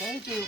Thank you.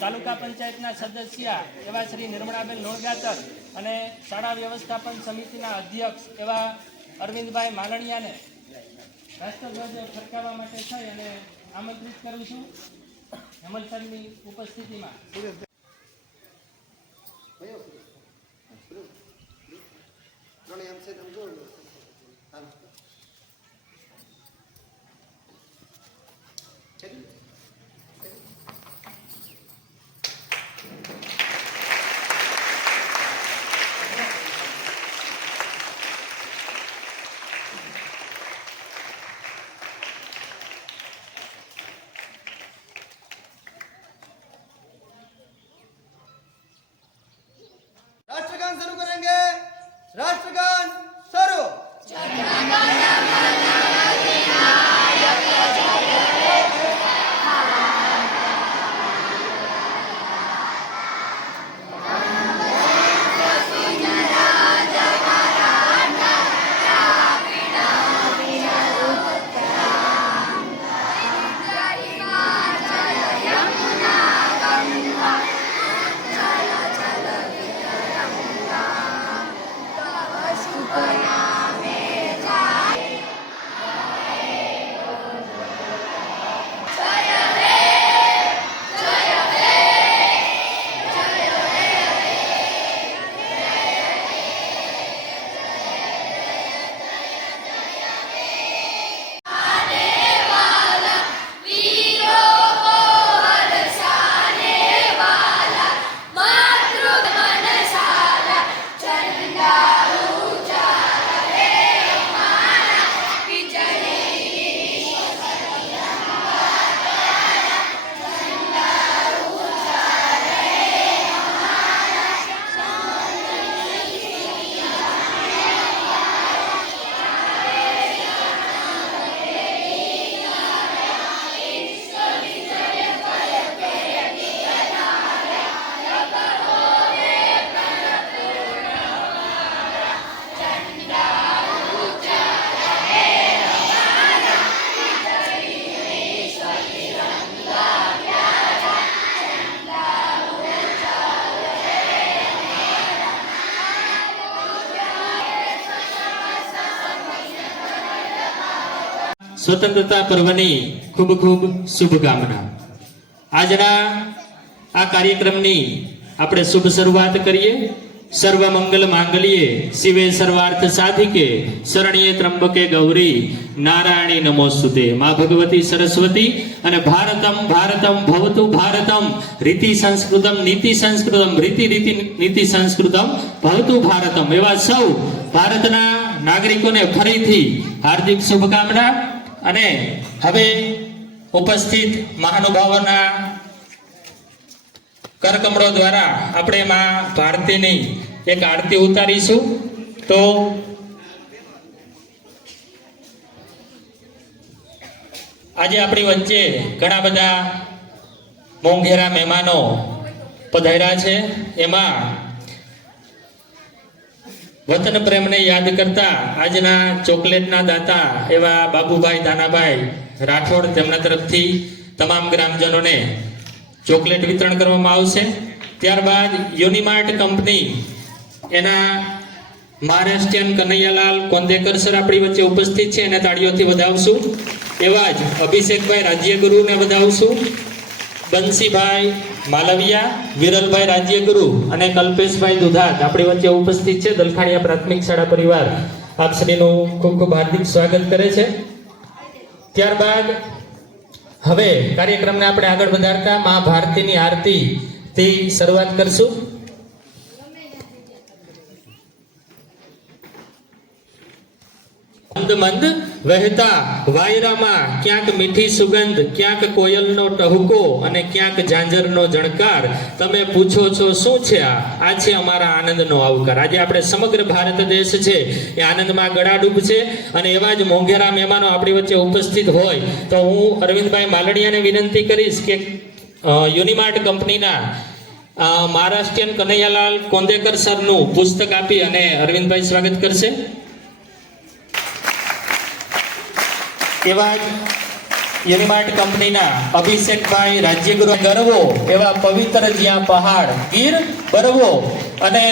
તાલુકા પંચાયતના સદસ્ય એવા શ્રી નિર્મળાબેન નોણગાતર અને શાળા વ્યવસ્થાપન સમિતિના અધ્યક્ષ એવા અરવિંદભાઈ માલણિયાને રાષ્ટ્રધ્વજ ફરકાવવા માટે થઈ અને આમંત્રિત કરું છું હેમલ સાહેબની ઉપસ્થિતિમાં. राष्ट्रगान शुरू करेंगे। राष्ट्रगान शुरू। સ્વતંત્રતા પર્વની ખૂબ ખૂબ શુભકામના. આજના આ કાર્યક્રમની આપણે શુભ શરૂઆત કરીએ. સર્વ મંગલ માંગલ્યે શિવે સર્વાર્થ સાધિકે શરણ્યે ત્રંબકે ગૌરી નારાયણી નમોસ્તુતે. માં ભગવતી સરસ્વતી અને ભારતમ ભારતમ ભવતુ ભારતમ રીતિ સંસ્કૃતમ નીતિ સંસ્કૃતમ રીતિ રીતિ નીતિ સંસ્કૃતમ ભવતુ ભારતમ. એવા સૌ ભારતના નાગરિકોને ફરીથી હાર્દિક શુભકામના. અને હવે ઉપસ્થિત મહાનુભાવોના કરકમળો દ્વારા આપણે માં ભારતીની એક આરતી ઉતારીશું. તો આજે આપણી વચ્ચે ઘણા બધા મોંઘેરા મહેમાનો પધાર્યા છે. એમાં વતન પ્રેમને યાદ કરતા આજના ચોકલેટના દાતા એવા બાબુભાઈ દાનાભાઈ રાઠોડ, તેમના તરફથી તમામ ગ્રામજનોને ચોકલેટ વિતરણ કરવામાં આવશે. ત્યારબાદ યુનિમાર્ટ કંપની એના મહારાષ્ટ્રીયન કનૈયાલાલ કોંદેકર સર આપણી વચ્ચે ઉપસ્થિત છે, એને તાળીઓથી વધાવશું. એવા જ અભિષેકભાઈ રાજ્યગુરુને વધાવશું. બંસીભાઈ માલવિયા, વિરલભાઈ રાજ્યગુરુ અને કલ્પેશભાઈ દુધાત આપણી વચ્ચે ઉપસ્થિત છે. દલખાણીયા પ્રાથમિક શાળા પરિવાર આપ શ્રીનું ખૂબ ખૂબ હાર્દિક સ્વાગત કરે છે. ત્યારબાદ હવે કાર્યક્રમને આપણે આગળ વધારતા મા ભારતીની આરતીથી શરૂઆત કરશું. મંદ મંદ વહેતા વાયરામાં ક્યાંક મીઠી સુગંધ, ક્યાંક કોયલનો ટહુકો અને ક્યાંક ઝાંઝરનો જણકાર. તમે પૂછો છો શું છે આ છે અમારા આનંદનો આવકાર. આજે આપણે સમગ્ર ભારત દેશ છે એ આનંદમાં ગળાડૂબ છે અને એવા જ મોંઘેરા મહેમાનો આપણી વચ્ચે ઉપસ્થિત હોય તો હું અરવિંદભાઈ માલડિયાને વિનંતી કરીશ કે યુનિમાર્ટ કંપનીના મહારાષ્ટ્રીયન કનૈયાલાલ કોંદેકર સરનું પુસ્તક આપી અને અરવિંદભાઈ સ્વાગત કરશે. એવા જ યુનિમાર્ટ કંપનીના અભિષેકભાઈ રાજ્યગુરુ ગરવો એવા પવિત્ર જ્યાં પહાડ ગીર બરવો અને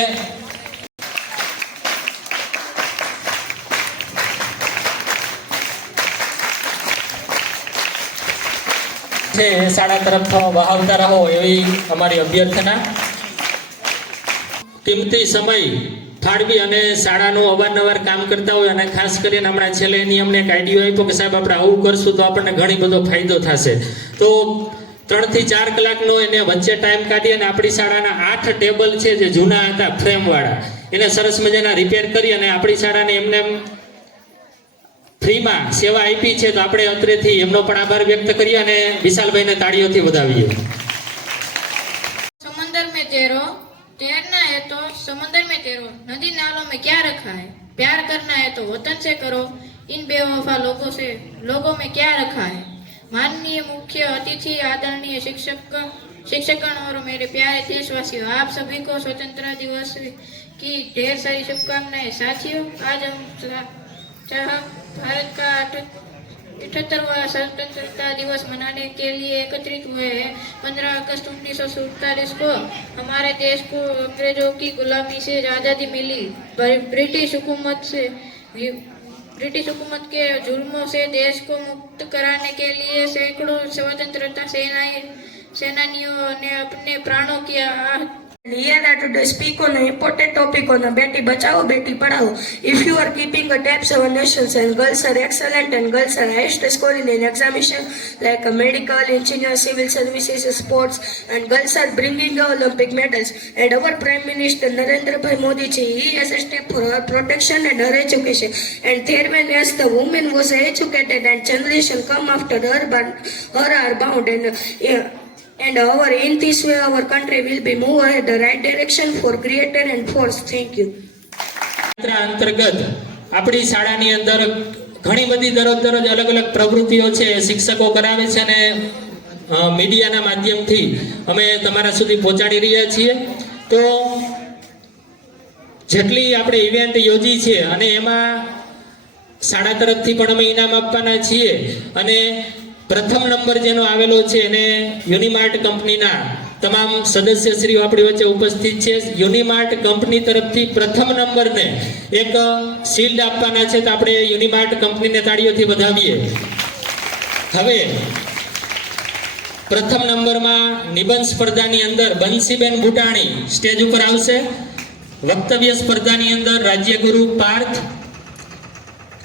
છે શાળા તરફ વહાવતા રહો એવી અમારી અભ્યર્થના. કિંમતી સમય ફાળવી અને શાળાનું અવારનવાર કામ કરતા હોય અને ખાસ કરીને હમણાં છેલ્લે એની અમને એક આઈડિયો આપ્યો કે સાહેબ આપણે આવું કરશું તો આપણને ઘણી બધો ફાયદો થશે. તો 3 થી 4 કલાકનો એને વચ્ચે ટાઈમ કાઢી અને આપણી શાળાના 8 ટેબલ છે જે જૂના હતા ફ્રેમવાળા એને સરસ મજાના રિપેર કરી અને આપણી શાળાને એમને ફ્રીમાં સેવા આપી છે. તો આપણે અત્રેથી એમનો પણ આભાર વ્યક્ત કરીએ અને વિશાલભાઈને તાળીઓથી વધાવીએ. समंदर में तैरो, तैरना है तो समंदर में तैरो, नदी नालों में क्या रखा है, प्यार करना है तो वतन से करो, इन बेवफा लोगों में क्या रखा है. माननीय मुख्य अतिथि, आदरणीय शिक्षकगण और मेरे प्यारे देशवासियों, आप सभी को स्वतंत्रता दिवस की ढेर सारी शुभकामनाएं. साथियों, आज हम भारत का 78वां स्वतंत्रता दिवस मनाने के लिए एकत्रित हुए हैं. 15 अगस्त 1947 को हमारे देश को अंग्रेजों की गुलामी से आज़ादी मिली. ब्रिटिश हुकूमत के जुल्मों से देश को मुक्त कराने के लिए सैकड़ों स्वतंत्रता सेनानियों ने अपने प्राणों की Here I today speak on an important topic on Beti Bachao, Beti Padhao. If you are keeping a tabs of nations and girls are excellent and girls are highest scoring in examination like medical, engineer, civil services, sports, and girls are bringing the Olympic medals. And our Prime Minister Narendra Bhai Modi ji, he has a step for her protection and her education. And there when as the woman was educated and generation come after her are bound and in this way our country will be move ahead the right direction for greater and force. Thank you. અંતર્ગત આપણી શાળાની અંદર ઘણી બધી દરરોજ અલગ અલગ પ્રવૃત્તિઓ છે શિક્ષકો કરાવે છે અને મીડિયાના માધ્યમથી અમે તમારા સુધી પહોંચાડી રહ્યા છીએ. તો જેટલી આપણે ઇવેન્ટ યોજી છે અને એમાં શાળા તરફથી પણ અમે ઇનામ આપવાના છીએ અને પ્રથમ નંબર જેનો આવેલો છે એને યુનિમાર્ટ કંપનીના તમામ સદસ્યશ્રીઓ આપણી વચ્ચે ઉપસ્થિત છે. યુનિમાર્ટ કંપની તરફથી પ્રથમ નંબરને એક શિલ્ડ આપવાના છે. તો આપણે યુનિમાર્ટ કંપનીને તાળીઓથી વધાવીએ. હવે પ્રથમ નંબરમાં નિબંધ સ્પર્ધાની અંદર બંસીબેન બુટાણી સ્ટેજ ઉપર આવશે. વક્તવ્ય સ્પર્ધાની અંદર રાજ્યગુરુ પાર્થ.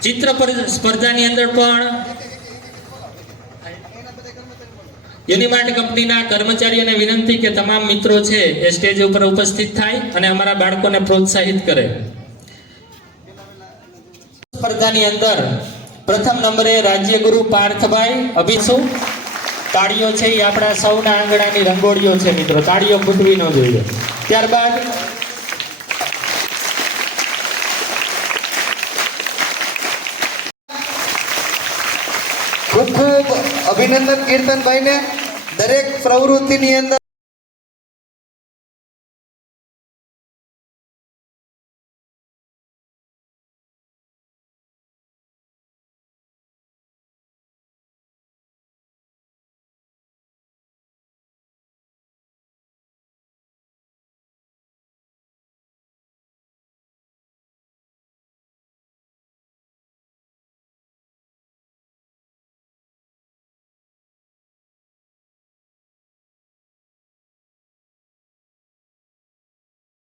ચિત્ર સ્પર્ધાની અંદર પણ યુનિમાર્ટ કંપનીના કર્મચારીઓને વિનંતી કે તમામ મિત્રો છે એ સ્ટેજ ઉપર ઉપસ્થિત થાય અને અમારા બાળકોને પ્રોત્સાહિત કરે. સ્પર્ધાની અંદર પ્રથમ નંબરે રાજ્યગુરુ પાર્થભાઈ અભિષુ. તાળીઓ છે એ આપણા સૌના આંગણાની રંગોળીઓ છે મિત્રો, તાળીઓ ફૂટવી ન જોઈએ. ત્યારબાદ ખૂબ ખૂબ અભિનંદન કીર્તનભાઈને. દરેક પ્રવૃત્તિની અંદર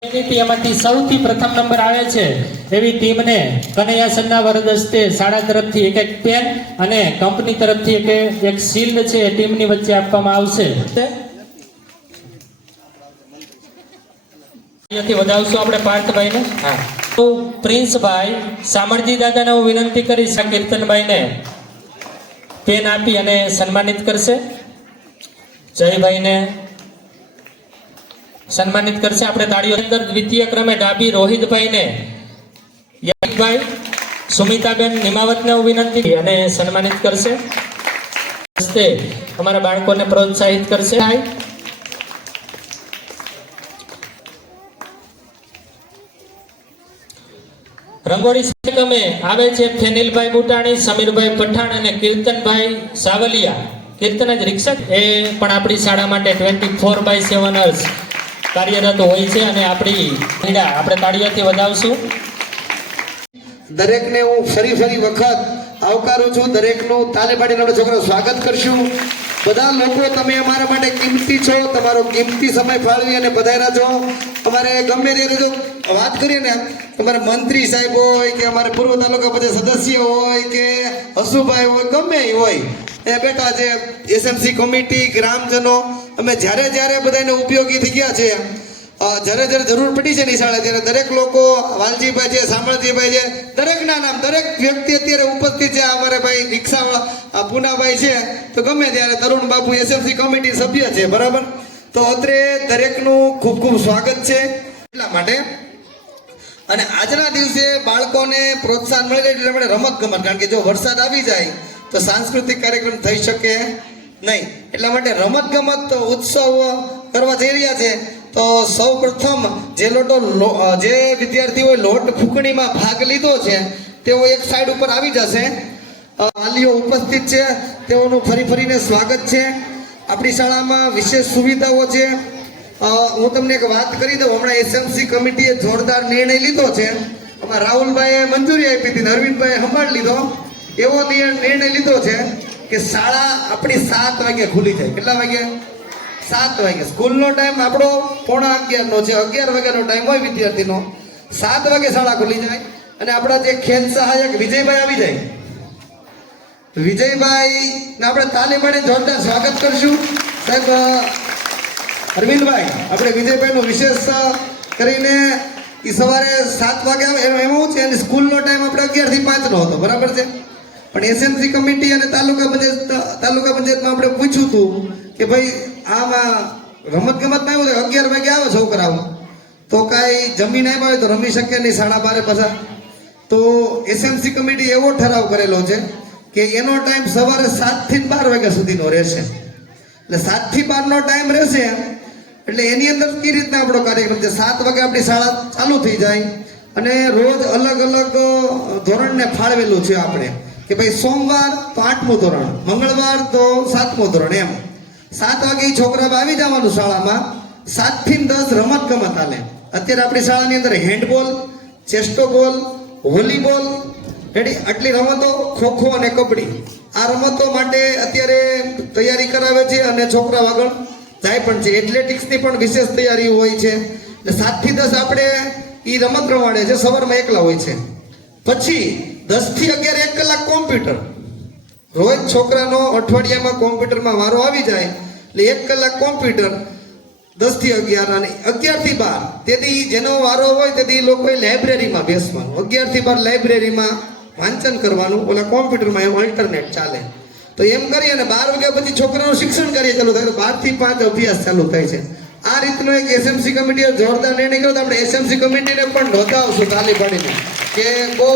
એમાંથી સૌથી પ્રથમ નંબર આવે છે એવી ટીમને કનૈયા સરના વરદ હસ્તે શાળા તરફથી એક પેન અને કંપની તરફથી એક શિલ્ડ છે એ ટીમની વચ્ચે આપવામાં આવશે. અહીંયાથી વધાવશું આપણે પાર્થભાઈને. હા, તો પ્રિન્સભાઈ સામરજી દાદાને હું વિનંતી કરીશ આ કીર્તનભાઈને પેન આપી અને સન્માનિત કરશે. જયભાઈને સન્માનિત કરશે. આપણે તાળીઓ અંદર દ્વિતીય ક્રમે ડાબી રોહિતભાઈને, યાદભાઈ સુમિતાબેન નિમાવતને હું વિનંતી અને સન્માનિત કરશે. હસ્તે અમારા બાળકોને પ્રોત્સાહિત કરશે. રંગોળી કાર્યક્રમે આવે છે ફેનિલભાઈ બુટાણી, સમીરભાઈ પઠાણ અને કીર્તનભાઈ સાવલિયા. કીર્તન જ રિક્ષક એ પણ આપણી શાળા માટે 24/7 કાર્યરત હોય છે અને આપણે તાળીઓથી વધાવશું. દરેકને હું ફરી વખત આવકારું છું. દરેકનું તાલે પાડીને આપણે છોકરાઓ સ્વાગત કરશું. બધા લોકો તમે અમારા માટે કિંમતી છો, તમારો કિંમતી સમય ફાળવી અને પધાર્યા છો. અમારે ગમે ત્યારે જો વાત કરીએ ને, અમારે મંત્રી સાહેબ હોય કે અમારે પૂર્વ તાલુકા બધા સદસ્ય હોય કે હસુભાઈ હોય, ગમે એ હોય એ બેટા છે, એસએમસી કમિટી, ગ્રામજનો, અમે જ્યારે બધાને ઉપયોગી થઈ ગયા છે, જ્યારે જરૂર પડી છે નિશાળે ત્યારે દરેક લોકો, વાલજીભાઈ છે, સામળજીભાઈ છે, દરેકના નામ, દરેક વ્યક્તિ અત્યારે ઉપસ્થિત છે. અમારે ભાઈ રિક્ષાવાળા પૂનાભાઈ છે, તો ગમે ત્યારે તરુણ બાપુ એસએમસી કમિટી સભ્ય છે, બરાબર. તો અત્રે દરેકનું ખૂબ સ્વાગત છે. એટલા માટે અને આજના દિવસે બાળકોને પ્રોત્સાહન મળી રહે એટલે આપણે રમત ગમત, કારણ કે જો વરસાદ આવી જાય તો સાંસ્કૃતિક કાર્યક્રમ થઈ શકે નહીં. એટલા માટે રમત ગમત ઉત્સવ કરવા જઈ રહ્યા છે. તો સૌ પ્રથમ જે વિદ્યાર્થીઓએ લોટ ફૂંકણીમાં ભાગ લીધો છે તેઓ એક સાઈડ ઉપર આવી જશે. વાલીઓ ઉપસ્થિત છે, તેઓનું ફરીને સ્વાગત છે. આપણી શાળામાં વિશેષ સુવિધાઓ છે. હું તમને એક વાત કરી દઉં. હમણાં એસએમસી કમિટીએ જોરદાર નિર્ણય લીધો છે. અમારા રાહુલભાઈએ મંજૂરી આપી હતી, અરવિંદભાઈએ સંભાળ લીધો. એવો નિર્ણય લીધો છે કે શાળા આપણી 7 વાગે ખુલી જાય. કેટલા વાગે? 7 વાગે. સ્કૂલનો ટાઈમ આપણો 11:45 છે. 11 વાગ્યાનો ટાઈમ હોય વિદ્યાર્થીનો. 7 વાગે શાળા ખુલી જાય અને આપણા જે ખેલ સહાયક વિજયભાઈ આવી જાય. વિજયભાઈ ને આપણે તાલી પાડીને જોરદાર સ્વાગત કરશું. સાહેબ અરવિંદભાઈ, આપણે વિજયભાઈનું વિશેષ કરીને એ સવારે 7 વાગે આવે. એમાં શું છે, અને સ્કૂલનો ટાઈમ આપણે 11 થી 5 નો હતો, બરાબર છે. પણ એસએમસી કમિટી અને તાલુકા પંચાયતમાં આપણે પૂછ્યું હતું કે ભાઈ આમાં રમતગમતમાં એવું 11 વાગે આવે છોકરાઓ, તો કાંઈ જમીન આવ્યા હોય તો રમી શકે નહીં 12:30 પાછા. તો એસએમસી કમિટી એવો ઠરાવ કરેલો છે કે એનો ટાઈમ સવારે 7 થી 12 વાગ્યા સુધીનો રહેશે. એટલે 7 થી 12 નો ટાઈમ રહેશે. એટલે એની અંદર કઈ રીતના આપણો કાર્યક્રમ છે, 7 વાગે આપણી શાળા ચાલુ થઈ જાય અને રોજ અલગ ધોરણને ફાળવેલું છે આપણે કે ભાઈ સોમવાર તો 8મું ધોરણ, મંગળવાર તો 7મું ધોરણ, એમ 7 વાગે છોકરા આવી જવાનું શાળામાં. 7 થી 10 રમત ગમત હાલે. અત્યારે આપણી શાળાની અંદર હેન્ડબોલ, ચેસ્ટોબોલ, વોલીબોલ, આટલી રમતો, ખોખો અને કબડ્ડી, આ રમતો માટે અત્યારે તૈયારી કરાવે છે અને છોકરા આગળ જાય પણ છે. એથ્લેટિક્સની પણ વિશેષ તૈયારી હોય છે. એટલે 7 થી 10 આપણે એ રમત રમાડે છે. સવારમાં એકલા હોય છે. પછી 10 થી 11 1 કલાક કોમ્પ્યુટર. રોજ છોકરાનો અઠવાડિયામાં કોમ્પ્યુટરમાં વારો આવી જાય એટલે 1 કલાક કોમ્પ્યુટર 10 થી 11 અને 11 થી 12 તેથી જેનો વારો હોય તેથી લોકોએ લાઇબ્રેરીમાં બેસવાનું. 11 થી 12 લાઇબ્રેરીમાં વાંચન કરવાનું. ઓલા કોમ્પ્યુટરમાં એમ અલ્ટરનેટ ચાલે. તો એમ કરી અને 12 વાગ્યા પછી છોકરાનું શિક્ષણ કાર્ય ચાલુ થાય. 12 થી 5 અભ્યાસ ચાલુ થાય છે. આ રીતનો એક એસએમસી કમિટીએ જોરદાર નિર્ણય કર્યો. તો આપણે એસએમસી કમિટીને પણ નોંધાવશું તાલી પાડીને કે બહુ,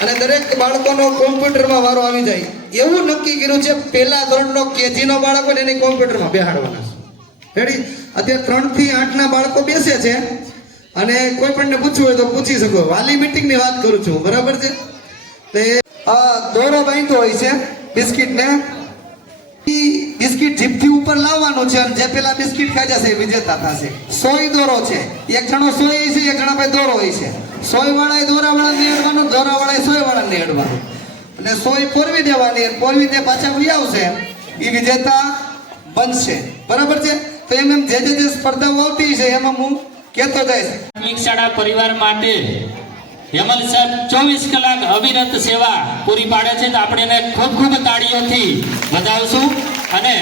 અને દરેક બાળકોનો કોમ્પ્યુટરમાં વારો આવી જાય એવું નક્કી કર્યું છે. પહેલા ધોરણનો કેજીનો બાળક હોય એને કોમ્પ્યુટરમાં બેહાડવાના છે. રેડી? અત્યારે 3 થી 8 ના બાળકો બેસે છે અને કોઈ પણને પૂછવું હોય તો પૂછી શકો. વાલી મીટિંગની વાત કરું છું, બરાબર છે. દોરો બાંધ્યો હોય છે બિસ્કિટને. બિસ્કિટ જીભથી ઉપર લાવવાનું છે અને જે પેલા બિસ્કિટ ખાઈ જશે એ વિજેતા થશે. 100 દોરો છે. એક જણો 100 છે, એક જણા પાસે દોરો હોય છે. 100 વાળાએ દોરાવાળાને હેડવાનું, દોરાવાળાએ 100 વાળાને હેડવાનું અને 100 પોરવી દેવાની. પોરવીને પાછા વહી આવશે એ વિજેતા બનશે, બરાબર છે. તો એમ જે સ્પર્ધાઓ આવતી છે એમાં હું કહેતો જઈશ. પ્રાથમિક શાળા પરિવાર માટે હેમલ સાહેબ 24 કલાક અવિરત સેવા પૂરી પાડે છે, તો આપણે એને ખૂબ ખૂબ તાળીઓથી વધાવશું. અને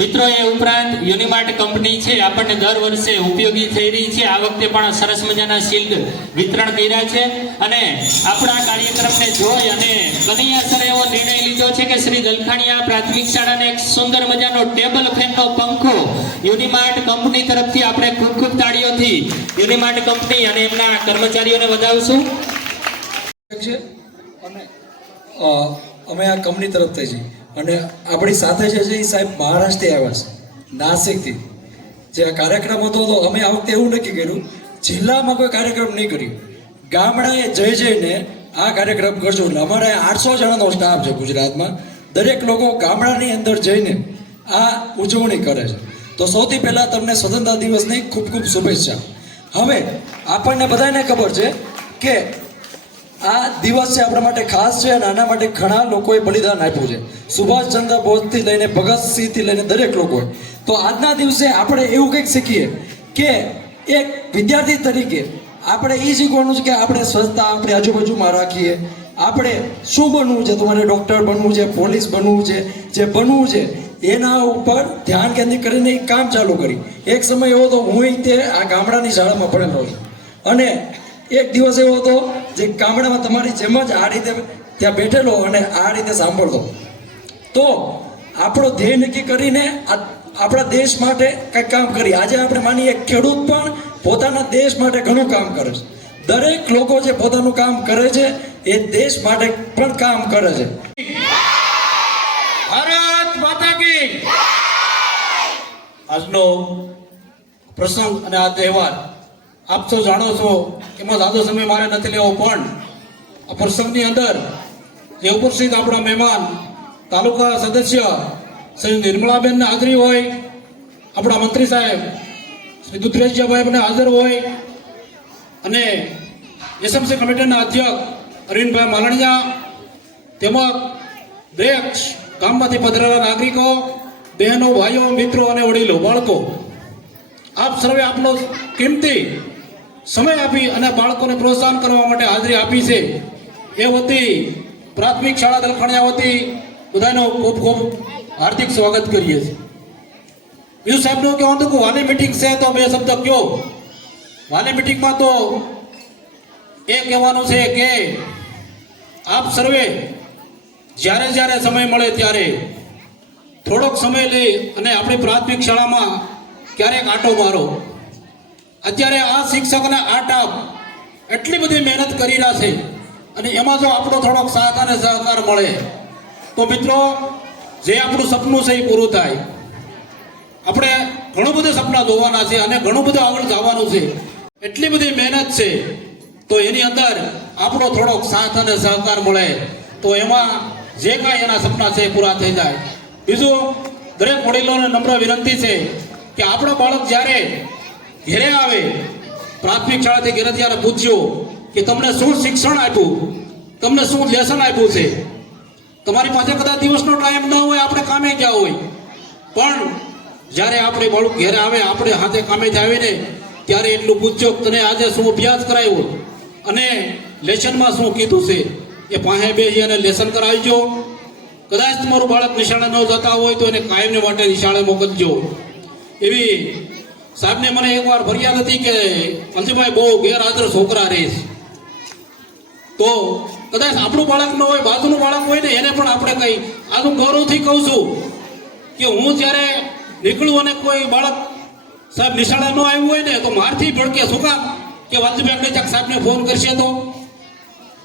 મિત્રો, એ ઉપરાંત યુનિમાર્ટ કંપની છે, આપણને દર વર્ષે ઉપયોગી થઈ રહી છે. આ વખતે પણ સરસ મજાના શિલ્ડ વિતરણ કર્યા છે. અને આપણા કાર્યક્રમને જોઈ અને કનૈયા સરે એવો નિર્ણય લીધો છે કે શ્રી દલખાણીયા પ્રાથમિક શાળાને એક સુંદર મજાનો ટેબલ ફેનનો પંખો યુનિમાર્ટ કંપની તરફથી આપણે ખૂબ ખૂબ તાળીઓથી યુનિમાર્ટ કંપની અને એમના કર્મચારીઓને વધાવશું. છે અને અમે આ કંપની તરફથી છીએ અને આપણી સાથે જે છે એ સાહેબ મહારાષ્ટ્રથી આવ્યા છે, નાસિકથી. જે આ કાર્યક્રમ હતો તો અમે આ વખતે એવું નક્કી કર્યું, જિલ્લામાં કોઈ કાર્યક્રમ નહીં કર્યું, ગામડાએ જઈને આ કાર્યક્રમ કરશું. એટલે અમારે 800 જણાનો સ્ટાફ છે ગુજરાતમાં. દરેક લોકો ગામડાની અંદર જઈને આ ઉજવણી કરે છે. તો સૌથી પહેલાં તમને સ્વતંત્રતા દિવસની ખૂબ ખૂબ શુભેચ્છા. હવે આપણને બધાને ખબર છે કે આ દિવસ છે આપણા માટે ખાસ છે અને આના માટે ઘણા લોકોએ બલિદાન આપ્યું છે. સુભાષચંદ્ર બોઝથી લઈને ભગતસિંહથી લઈને દરેક લોકોએ. તો આજના દિવસે આપણે એવું કંઈક શીખીએ કે એક વિદ્યાર્થી તરીકે આપણે એ શીખવાનું છે કે આપણે સ્વચ્છતા આપણી આજુબાજુમાં રાખીએ. આપણે શું બનવું છે, તમારે ડૉક્ટર બનવું છે, પોલીસ બનવું છે, જે બનવું છે એના ઉપર ધ્યાન કેન્દ્રિત કરીને કામ ચાલુ કરી. એક સમય એવો તો હું તે આ ગામડાની શાળામાં ભણેલો છું અને એક દિવસ એવો હતો જે ગામડામાં તમારી જેમ જ આ રીતે ત્યાં બેઠેલો અને આ રીતે સાંભળતો. તો આપણો ધ્યેય નક્કી કરીને આપણા દેશ માટે કંઈક કામ કરીએ. આજે આપણે માનીએ ખેડૂત પણ પોતાના દેશ માટે ઘણું કામ કરે છે. દરેક લોકો જે પોતાનું કામ કરે છે એ દેશ માટે પણ કામ કરે છે. ભારત માતા કી. આજનો પ્રસંગ અને આ તહેવાર આપ તો જાણો છો, એમાં ઝાઝો સમય મારે નથી લેવો, પણ આ પ્રસંગની અંદર જે ઉપસ્થિત આપણા મહેમાન તાલુકા સદસ્ય શ્રી નિર્મળાબેનને હાજરી હોય, આપણા મંત્રી સાહેબ શ્રી દુધરેશભાઈને હાજર હોય અને એસએમસી કમિટીના અધ્યક્ષ અરવિંદભાઈ માલણિયા તેમજ દરેક ગામમાંથી પધારેલા નાગરિકો, બહેનો, ભાઈઓ, મિત્રો અને વડીલો, બાળકો, આપ સર્વે આપનો કિંમતી સમય આપી અને બાળકોને પ્રોત્સાહન કરવા માટે હાજરી આપી છે. એ વતી પ્રાથમિક શાળા દલખાણીયા વતી બધાનો ખૂબ ખૂબ હાર્દિક સ્વાગત કરીએ છીએ. બીજું સાહેબનું કહેવાનું હતું કે વાલી મિટિંગ છે તો બે શબ્દ કહો. વાલી મિટિંગમાં તો એ કહેવાનું છે કે આપ સર્વે જ્યારે જ્યારે સમય મળે ત્યારે થોડોક સમય લઈ અને આપણી પ્રાથમિક શાળામાં ક્યારેક આંટો મારો. અત્યારે આ શિક્ષકને આ ટાપ એટલી બધી મહેનત કરી રહ્યા છે અને એમાં જો આપણો થોડોક સાથ અને સહકાર મળે તો મિત્રો જે આપણું સપનું છે એ પૂરું થાય. આપણે ઘણું બધું સપના જોવાના છે અને ઘણું બધું આગળ જવાનું છે. એટલી બધી મહેનત છે તો એની અંદર આપણો થોડોક સાથ અને સહકાર મળે તો એમાં જે કાંઈ એના સપના છે એ પૂરા થઈ જાય. બીજું, દરેક વડીલોને નમ્ર વિનંતી છે કે આપણો બાળક જ્યારે ઘેરે આવે, પ્રાથમિક શાળાથી ઘેરે ત્યારે પૂછ્યું કે તમને શું શિક્ષણ આપ્યું, તમને શું લેસન આપ્યું છે. તમારી પાસે કદાચ દિવસનો ટાઈમ ન હોય, આપણે કામે ગયા હોય, પણ જ્યારે આપણે બાળક ઘેરે આવે, આપણે હાથે કામેથી આવીને ત્યારે એટલું પૂછજો કે તને આજે શું અભ્યાસ કરાવ્યો અને લેસનમાં શું કીધું છે. એ પાસે બેસી અને લેસન કરાવજો. કદાચ તમારું બાળક નિશાળે ન જતા હોય તો એને કાયમને માટે નિશાળે મોકલજો. એવી સાહેબને મને એકવાર ફરિયાદ હતી કે અંજુભાઈ બહુ ગેરહાજર છોકરા રહે છે. તો કદાચ આપણું બાળક ન હોય, બાજુનું બાળક હોય ને એને પણ આપણે કંઈ આ હું ગૌરવથી કહું છું કે હું જ્યારે નીકળું અને કોઈ બાળક સાહેબ નિશાળે ન આવ્યું હોય ને તો મારથી ભડકે શું કામ કે વાલજીભાઈ કઈ સાહેબને ફોન કરશે. તો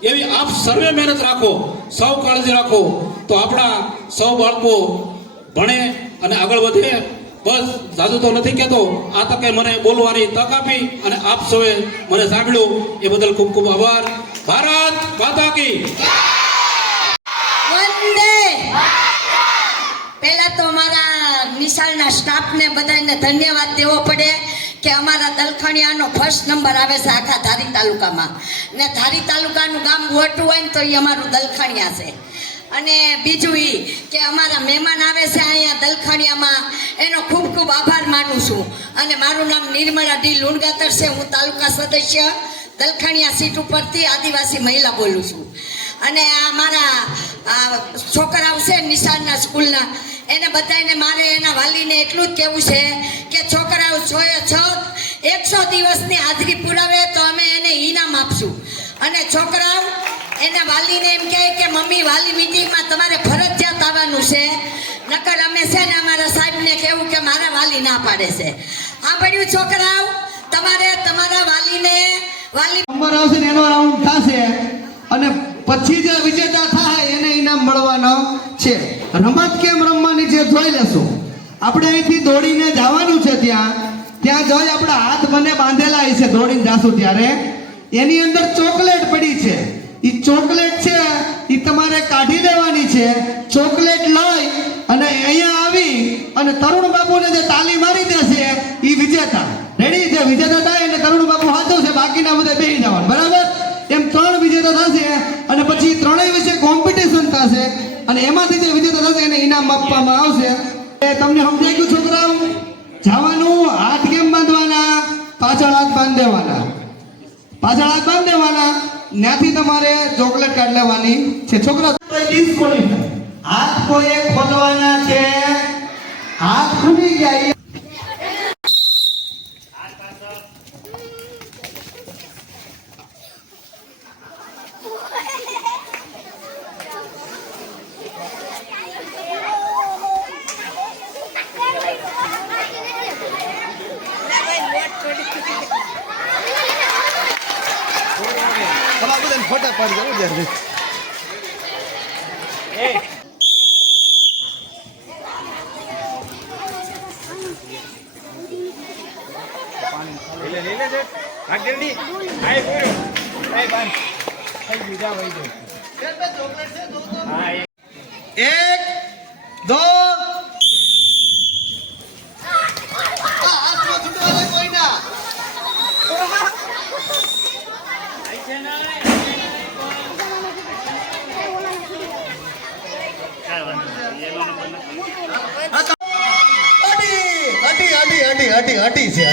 એવી આપ સર્વે મહેનત રાખો, સૌ કાળજી રાખો તો આપણા સૌ બાળકો ભણે અને આગળ વધે. બસ જાજુ તો નથી કહેતો, આ તકે મને બોલવાની તક આપી અને આપ સૌએ મને સાંભળ્યું એ બદલ ખૂબ ખૂબ આભાર. ભારત માતા કી. વંદે. પહેલા તો અમારા નિશાળના સ્ટાફને બધાને ધન્યવાદ દેવો પડે કે અમારા દલખાણીયાનો ફર્સ્ટ નંબર આવે છે આખા ધારી તાલુકામાં. ને ધારી તાલુકાનું ગામ મોટું હોય ને તો એ અમારું દલખાણીયા છે. અને બીજું એ કે અમારા મહેમાન આવે છે અહીંયા દલખાણિયામાં એનો ખૂબ ખૂબ આભાર માનું છું. અને મારું નામ નિર્મળા ડી લુણગાતર છે. હું તાલુકા સદસ્ય દલખાણિયા સીટ ઉપરથી આદિવાસી મહિલા બોલું છું. અને આ મારા છોકરાઓ છે નિશાળના સ્કૂલના, એને બધાને મારે એના વાલીને એટલું જ કહેવું છે કે છોકરાઓ 100 દિવસની હાજરી પુરાવે તો અમે એને ઇનામ આપશું. અને છોકરાઓ એના વાલીને એમ કહે કે મમ્મી વાલી મીટિંગમાં તમારે ફરજિયાત આવવાનું છે, નકર અમે છે ને અમારા સાહેબને કહેવું કે મારા વાલી ના પાડે છે. આ પડ્યું છોકરાઓ, તમારે તમારા વાલી નંબર આવશે ને એનો રાઉન્ડ થશે અને પછી જે વિજેતા થાય એને ઇનામ મળવાનો છે. રમત કેમ રમવાની છે જોઈ લેશું. આપણે અહીંથી દોડીને જવાનું છે, ત્યાં જોઈ આપણા હાથ મને બાંધેલા છે. દોડીને જાશું ત્યારે એની અંદર ચોકલેટ પડી છે. એ ચોકલેટ છે એ તમારે કાઢી લેવાની છે. ચોકલેટ લઈ અને અહીંયા આવી અને તરુણ બાપુને જે તાલી મારી દેશે એ વિજેતા. રેડી? જે વિજેતા થાય એને તરુણ બાપુ હાથો છે, બાકીના બધા બેસી જવાનું. બરાબર? એમ 3 વિજેતા થશે અને પછી ત્રણેય વિશે કોમ્પિટિશન થશે અને એમાંથી જે વિજેતા થશે એને ઇનામ આપવામાં આવશે. તમને સમજાઈ ગયું છોકરાઓ? જવાનું, હાથ કેમ બાંધવાના? પાછળ હાથ બાંધી દેવાના. પાછળ હાથ બાંધી દેવાના. ત્યાંથી તમારે ચોકલેટ કાઢી લેવાની છે. છોકરા હાથ કોઈ ખોલવાના છે. હાથ ખુલી ગયા. ફોટા પાડી દો જલ્દી. એક દો હટી છે.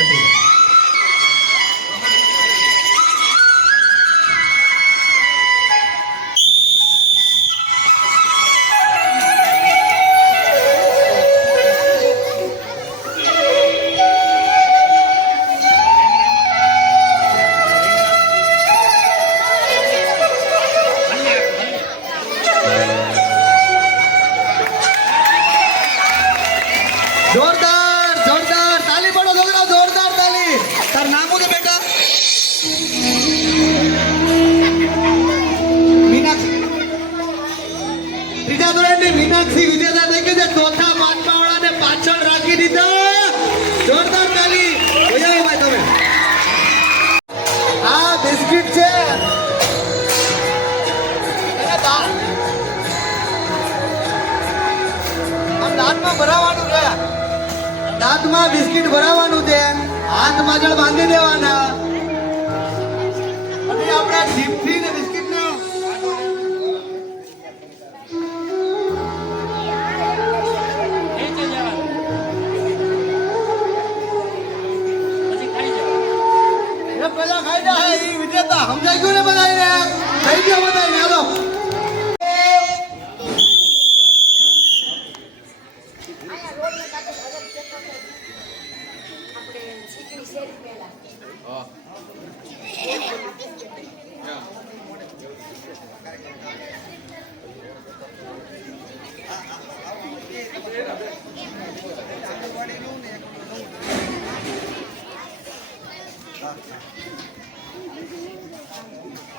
જોરદાર જોરદાર તાલી પાડો છોકરા, જોરદાર તાલી. તાર નામ શું છે બેટા? મીનાક્ષી. ત્રીજા ધોરણની મીનાક્ષી વિજેતા થઈ ગઈ છે. ચોથા પાંચમા વાળાને પાછળ રાખી દીધા. જોરદાર તાલી. બજાવો ભાઈ તમે. આ બિસ્કિટ છે. દાંતમાં ભરાવાનું છે. દાંતમાં બિસ્કિટ ભરાવાનું છે. હાથ માજળ બાંધી દેવાના અને આપણા જીભથી ને બિસ્કિટ ને પેલા ખાઈ જાય. એ વિજેતા સમજાઈ ગયું ને બધાને? થઈ ગયો બધાને. હાલો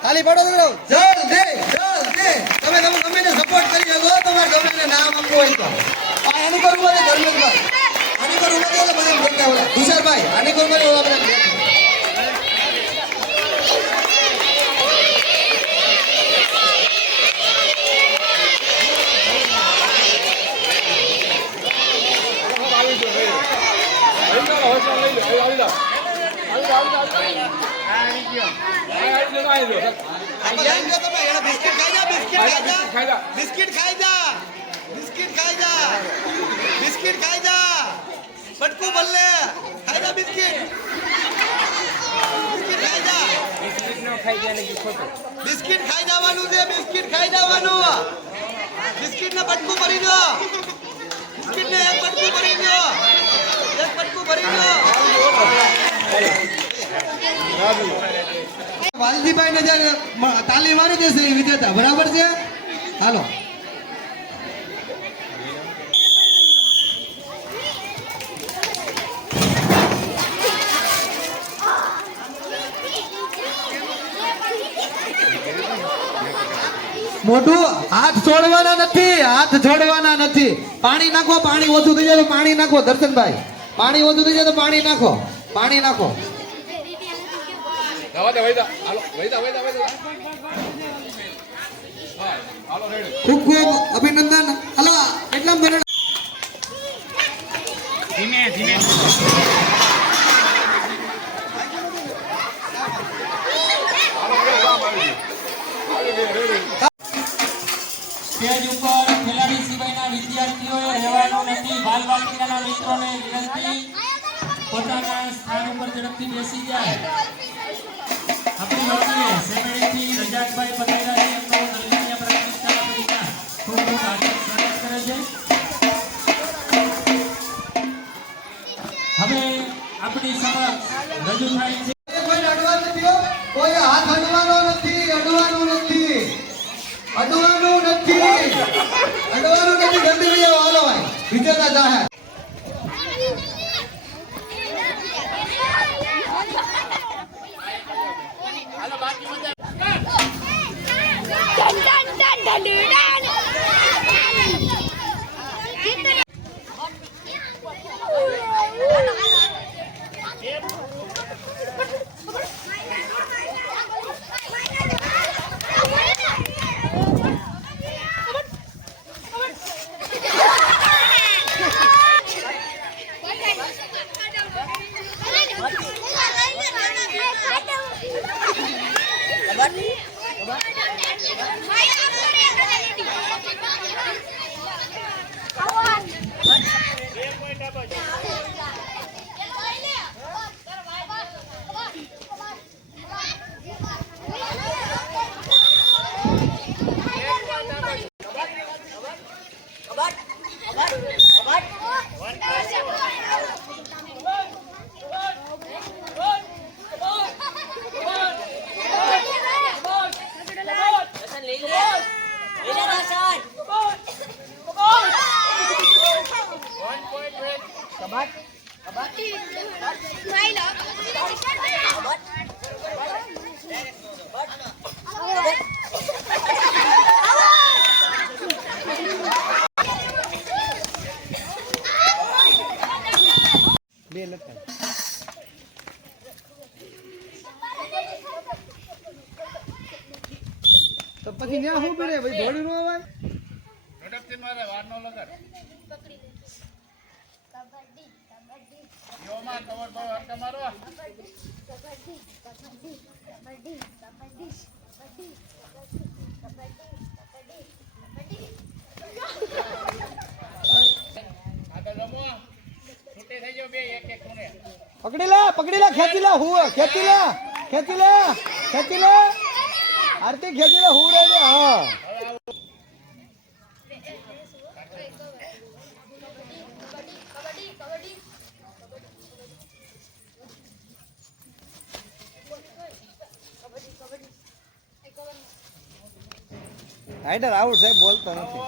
તાલી પાડો જલ્દી જલ્દી. તમે ગમે સપોર્ટ કરી શકો. તમારે ગમે નામ આપવું હોય તો આની કરવું હોય ધર્મેશભાઈ, આની કરવું નથી એટલે બધા બોલતા હોય. તુષારભાઈ આની કરવું હોય આપણે આમાં લઈ લો તમે. એને બિસ્કિટ ખાઈ જા, બિસ્કિટ ખાઈ જા. બિસ્કિટ ખાઈ જા. બિસ્કિટ ખાઈ જા. બિસ્કિટ ખાઈ જા. બટકું બલ્લે. ખાઈ જા બિસ્કિટ. બિસ્કિટ ખાઈ જા. બિસ્કિટ ખાઈ જવાનું છે. બિસ્કિટ ખાઈ જવાનું. બિસ્કિટ ને બટકું ભરી દો. બિસ્કિટ ને એક બટકું ભરી દો. એક બટકું ભરી દો. વાલજીભાઈ ને જ્યારે તાલી મારી દેશે એ વિજેતા, બરાબર છે? હાલો. મોટું હાથ જોડવાના નથી, હાથ જોડવાના નથી. પાણી નાખો, પાણી ઓછું થઈ જાય તો પાણી નાખો. દર્શનભાઈ, પાણી ઓછું થઈ જાય તો પાણી નાખો. પાણી નાખો. ખૂબ ખૂબ અભિનંદન. હલો, એટલા બને. સ્ટેજ ઉપર ખેલાડી સિવાયના વિદ્યાર્થીઓએ રહેવાનું નથી. બાલ બાલિકાના મિત્રોને વિનંતી પોતાના સ્થાન ઉપર ઝડપથી બેસી જાય. આપણી વચ્ચે સેમેડીથી રજાકભાઈ પટેલાની એમનો દલખાણીયા પ્રાથમિક શાળા પરિવાર ખૂબ ખૂબ હાર્દિક સ્વાગત કરે છે. હવે આપણી સમક્ષ રજૂ થાય છે. કોઈ અડવાનું નથી હો. કોઈ હાથ અડવાનો નથી. અડવાનું નથી. અડવાનું નથી. અડવાનું નથી. જલ્દી લઈ આવો. હાલો ભાઈ, વિજેતા જાહેર. તો પછી ન્યા શું કરે ભાઈ? દોડી નો આવે. ઝડપથી મારે વાર નો લગાડ. કબડ્ડી કબડ્ડી યોમાં કવર પર હરકા મારો. કબડ્ડી કબડ્ડી કબડ્ડી કબડ્ડી કબડ્ડી કબડ્ડી કબડ્ડી કબડ્ડી આગળ રમો. છૂટે થઈ જાવ બે એક એક ખૂણે. પકડી લે, ખેંચી લે. હું ખેંચી લે, ખેંચી લે, ખેંચી લે. આરતી ખેંચી લે. હું રે. હા, રાઈડર આઉટ સાહેબ, બોલતો નથી.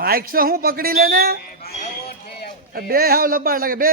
બાઈક શું પકડી લે ને. બે હાવ લબાડ લાગે. બે